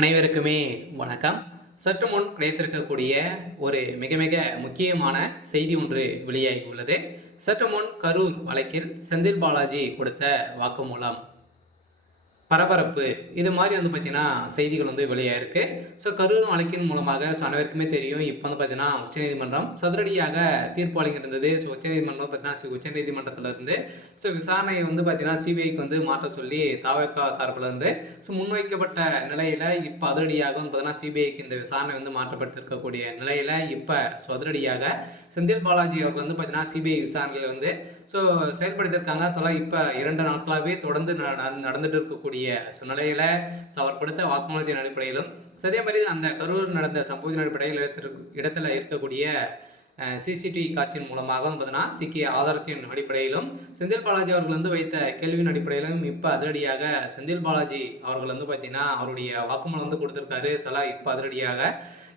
அனைவருக்குமே வணக்கம். சற்று முன் கிடைத்திருக்கக்கூடிய ஒரு மிக மிக முக்கியமான செய்தி ஒன்று வெளியாகி உள்ளது. சற்று முன் கரூர் வழக்கில் செந்தில் பாலாஜி கொடுத்த வாக்குமூலம் பரபரப்பு இது மாதிரி பார்த்தீங்கன்னா செய்திகள் வெளியாயிருக்கு. ஸோ கரூர் வழக்கின் மூலமாக அனைவருக்குமே தெரியும். இப்போ பார்த்தீங்கன்னா உச்சநீதிமன்றம் சதுரடியாக தீர்ப்பு வழங்கியிருந்தது. ஸோ உச்சநீதிமன்றம் பார்த்தீங்கன்னா உச்சநீதிமன்றத்திலிருந்து விசாரணை பார்த்தீங்கன்னா சிபிஐக்கு மாற்ற சொல்லி தவேகா தரப்புல இருந்து முன்வைக்கப்பட்ட நிலையில் இப்போ அதிரடியாக பார்த்தீங்கன்னா சிபிஐக்கு இந்த விசாரணை மாற்றப்பட்டிருக்கக்கூடிய நிலையில் இப்போ அதிரடியாக செந்தில் பாலாஜி அவர்கள் பார்த்தீங்கன்னா சிபிஐ விசாரணையில் செயல்படுத்தியிருக்காங்க. இப்போ 2 நாட்களாகவே தொடர்ந்து நடந்துட்டு இருக்கக்கூடிய நிலையில அவர் கொடுத்த வாக்குமூலத்தின் அடிப்படையிலும் அதே மாதிரி அந்த கரூர் நடந்த சம்பவத்தின் அடிப்படையில் இடத்துல இருக்கக்கூடிய சிசிடிவி காட்சியின் மூலமாக பார்த்தீங்கன்னா சிக்கிய ஆதாரத்தின் அடிப்படையிலும் செந்தில் பாலாஜி அவர்கள் வைத்த கேள்வியின் அடிப்படையிலும் இப்போ அதிரடியாக செந்தில் பாலாஜி அவர்கள் பார்த்தீங்கன்னா அவருடைய வாக்குமூலம் கொடுத்திருக்காரு. இப்போ அதிரடியாக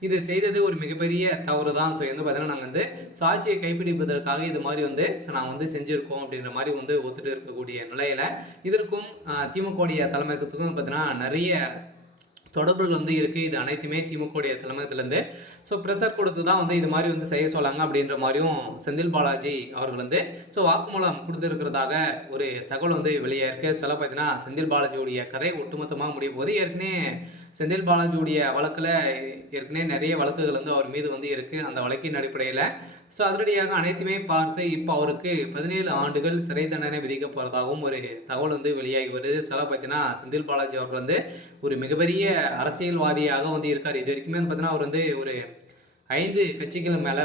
இது செய்தது ஒரு மிகப்பெரிய தவறு தான். ஸோ பார்த்தீங்கன்னா நாங்கள் சாட்சியை கைப்பிடிப்பதற்காக இது மாதிரி நாங்கள் செஞ்சுருக்கோம் அப்படின்ற மாதிரி ஒத்துட்டு இருக்கக்கூடிய நிலையில் இதற்கும் திமுகவுடைய தலைமையகத்துக்கும் பார்த்தீங்கன்னா நிறைய தொடர்புகள் இருக்குது. இது அனைத்துமே திமுகவுடைய தலைமையகத்திலேருந்து ப்ரெஷர் கொடுத்து தான் இது மாதிரி செய்ய சொல்லாங்க அப்படின்ற மாதிரியும் செந்தில் பாலாஜி அவர்கள் வாக்குமூலம் கொடுத்துருக்கிறதாக ஒரு தகவல் வெளியாயிருக்கு. பார்த்தீங்கன்னா செந்தில் பாலாஜியுடைய கதை ஒட்டுமொத்தமாக முடிய போது ஏற்கனவே செந்தில் பாலாஜியுடைய வழக்கில் ஏற்கனவே நிறைய வழக்குகள் அவர் மீது இருக்குது. அந்த வழக்கின் அடிப்படையில் அதிரடியாக அனைத்துமே பார்த்து இப்போ அவருக்கு 17 ஆண்டுகள் சிறை தண்டனை விதிக்க போகிறதாகவும் ஒரு தகவல் வெளியாகி வருது. பார்த்தீங்கன்னா செந்தில் பாலாஜி அவர்கள் ஒரு மிகப்பெரிய அரசியல்வாதியாக இருக்கார். இது வரைக்குமே பார்த்தீங்கன்னா அவர் ஒரு 5 கட்சிகள் மேலே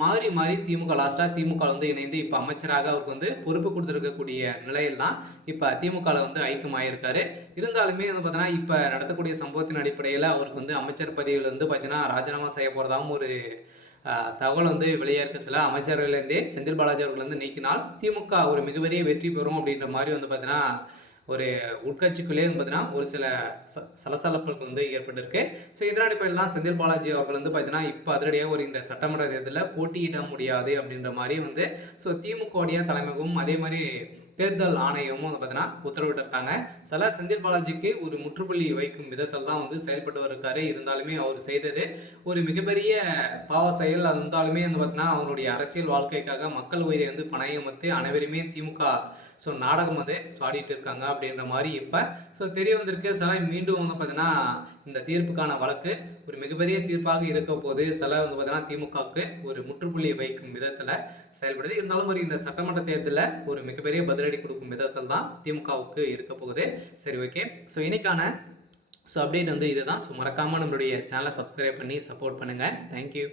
மாறி மாறி திமுக லாஸ்ட்டாக திமுக இணைந்து இப்போ அமைச்சராக அவருக்கு பொறுப்பு கொடுத்துருக்கக்கூடிய நிலையில் தான் இப்போ திமுகவில் ஐக்கியமாயிருக்காரு. இருந்தாலுமே பார்த்தீங்கன்னா இப்போ நடத்தக்கூடிய சம்பவத்தின் அடிப்படையில் அவருக்கு அமைச்சர் பதவியில் பார்த்தீங்கன்னா ராஜினாமா செய்ய போகிறதாகவும் ஒரு தகவல் வெளியாக சில அமைச்சர்கள்லேருந்தே செந்தில் பாலாஜி அவர்கள் நீக்கினால் திமுக ஒரு மிகப்பெரிய வெற்றி பெறும் அப்படின்ற மாதிரி பார்த்தீங்கன்னா ஒரு உட்கட்சிக்குள்ளே பார்த்தீங்கன்னா ஒரு சில சலசலப்புகள் ஏற்பட்டிருக்கு. இதன் அடிப்படையில் தான் செந்தில் பாலாஜி அவர்கள் பார்த்தீங்கன்னா இப்போ அதிரடியாக இந்த சட்டமன்ற தேர்தலில் போட்டியிட முடியாது அப்படின்ற மாதிரி திமுகவுடைய தலைமையும் அதே மாதிரி தேர்தல் ஆணையமும் பார்த்தீங்கன்னா உத்தரவிட்டிருக்காங்க. செந்தில் பாலாஜிக்கு ஒரு முற்றுப்புள்ளி வைக்கும் விதத்தில் தான் செயல்பட்டு வருக்காரு. இருந்தாலுமே அவர் செய்தது ஒரு மிகப்பெரிய பாவ செயல். இருந்தாலுமே பார்த்தீங்கன்னா அவருடைய அரசியல் வாழ்க்கைக்காக மக்கள் உயிரை பணயம் வைத்து அனைவருமே திமுக நாடகம் ஆடிட்டு இருக்காங்க அப்படின்ற மாதிரி இப்போ தெரிய வந்திருக்கு. மீண்டும் பார்த்தீங்கன்னா இந்த தீர்ப்புக்கான வழக்கு ஒரு மிகப்பெரிய தீர்ப்பாக இருக்க போது பார்த்தீங்கன்னா திமுகவுக்கு ஒரு முற்றுப்புள்ளி வைக்கும் விதத்தில் செயல்படுது. இருந்தாலும் இந்த சட்டமன்ற தேர்தலில் ஒரு மிகப்பெரிய பதிலடி கொடுக்கும் விதத்தில் தான் திமுகவுக்கு இருக்க போகுது. சரி, ஓகே. இன்னைக்கான அப்டேட் இதுதான். மறக்காமல் நம்மளுடைய சேனலை சப்ஸ்கிரைப் பண்ணி சப்போர்ட் பண்ணுங்கள். தேங்க்யூ.